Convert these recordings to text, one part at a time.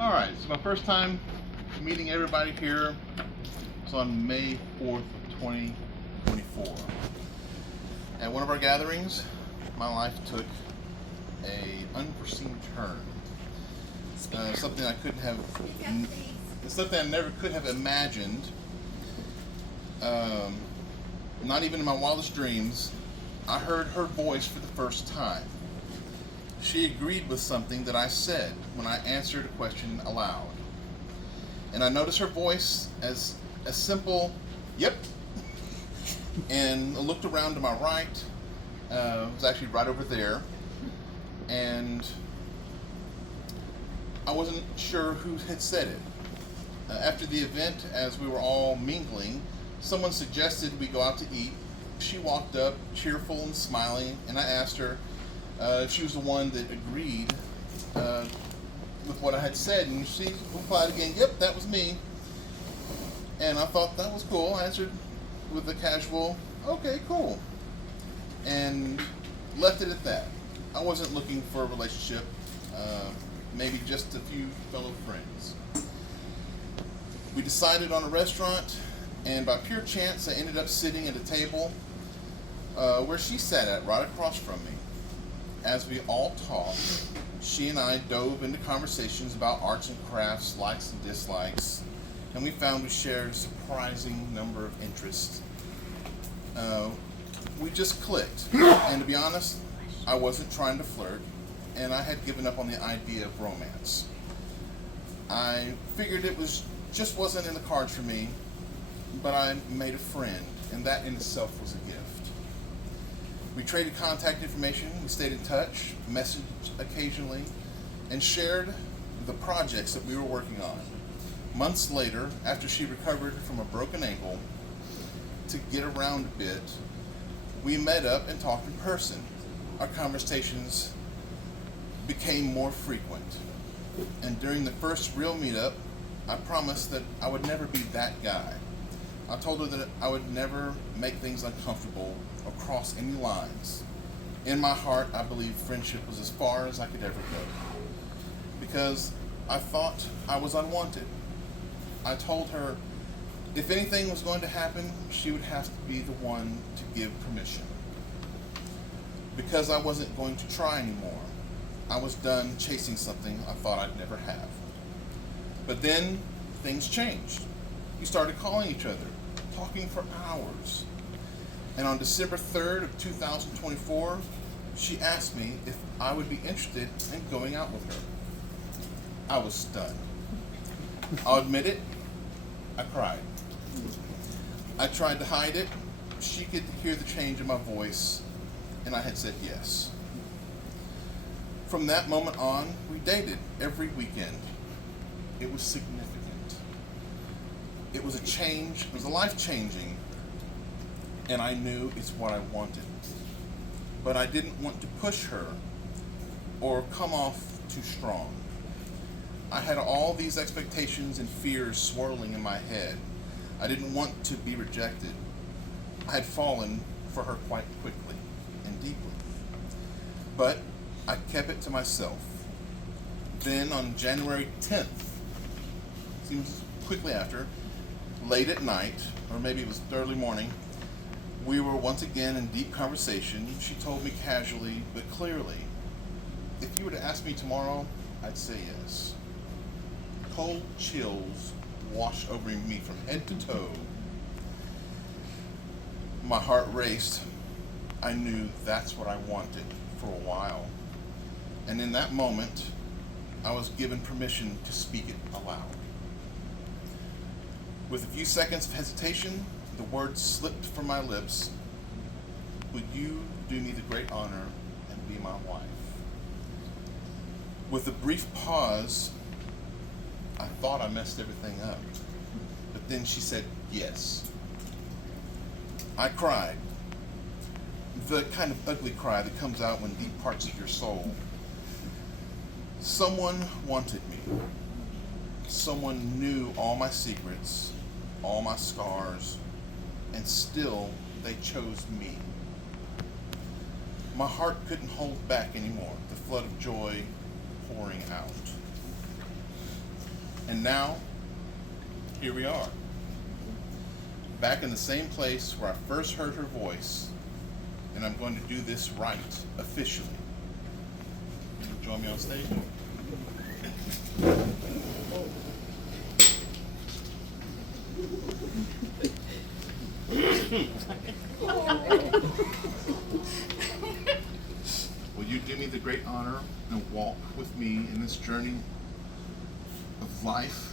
All right, so my first time meeting everybody here was on May 4th of 2024. At one of our gatherings, my life took a unforeseen turn. Something I couldn't have, something I never could have imagined. Um, Not even in my wildest dreams, I heard her voice for the first time. She agreed with something that I said when I answered a question aloud. And I noticed her voice as a simple, yep. And I looked around to my right, it was actually right over there. And I wasn't sure who had said it. After the event, as we were all mingling, someone suggested we go out to eat. She walked up, cheerful and smiling, and I asked her if she was the one that agreed with what I had said, and she replied again, yep, that was me. And I thought that was cool. I answered with a casual, okay, cool, and left it at that. I wasn't looking for a relationship, maybe just a few fellow friends. We decided on a restaurant, and by pure chance, I ended up sitting at a table where she sat at, right across from me. As we all talked, she and I dove into conversations about arts and crafts, likes and dislikes, and we found we shared a surprising number of interests. We just clicked, and to be honest, I wasn't trying to flirt, and I had given up on the idea of romance. I figured it just wasn't in the cards for me, but I made a friend, and that in itself was a gift. We traded contact information, we stayed in touch, messaged occasionally, and shared the projects that we were working on. Months later, after she recovered from a broken ankle, to get around a bit, we met up and talked in person. Our conversations became more frequent. And during the first real meetup, I promised that I would never be that guy. I told her that I would never make things uncomfortable or cross any lines. In my heart, I believed friendship was as far as I could ever go, because I thought I was unwanted. I told her if anything was going to happen, she would have to be the one to give permission. Because I wasn't going to try anymore. I was done chasing something I thought I'd never have. But then things changed. We started calling each other, talking for hours. And on December 3rd of 2024, she asked me if I would be interested in going out with her. I was stunned. I'll admit it, I cried. I tried to hide it. She could hear the change in my voice, and I had said yes. From that moment on, we dated every weekend. It was significant. It was a change, it was a life-changing, and I knew it's what I wanted. But I didn't want to push her or come off too strong. I had all these expectations and fears swirling in my head. I didn't want to be rejected. I had fallen for her quite quickly and deeply. But I kept it to myself. Then on January 10th, seems quickly after, late at night, or maybe it was early morning, we were once again in deep conversation. She told me casually but clearly, if you were to ask me tomorrow, I'd say yes. Cold chills washed over me from head to toe. My heart raced. I knew that's what I wanted for a while. And in that moment, I was given permission to speak it aloud. With a few seconds of hesitation, the words slipped from my lips. Would you do me the great honor and be my wife? With a brief pause, I thought I messed everything up. But then she said yes. I cried. The kind of ugly cry that comes out when deep parts of your soul. Someone wanted me. Someone knew all my secrets, all my scars, and still they chose me. My heart couldn't hold back anymore, the flood of joy pouring out. And now, here we are, back in the same place where I first heard her voice, and I'm going to do this right, officially. Join me on stage. Will you do me the great honor and walk with me in this journey of life?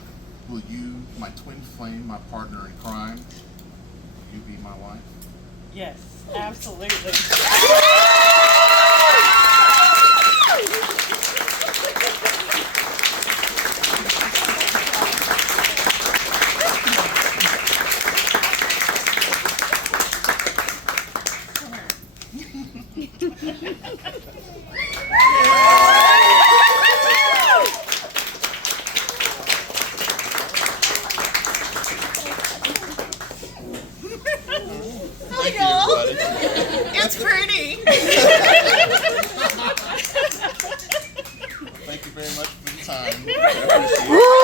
Will you, my twin flame, my partner in crime, will you be my wife? Yes, absolutely. Thank you, everybody. It's pretty. Thank you very much for the time. I appreciate it.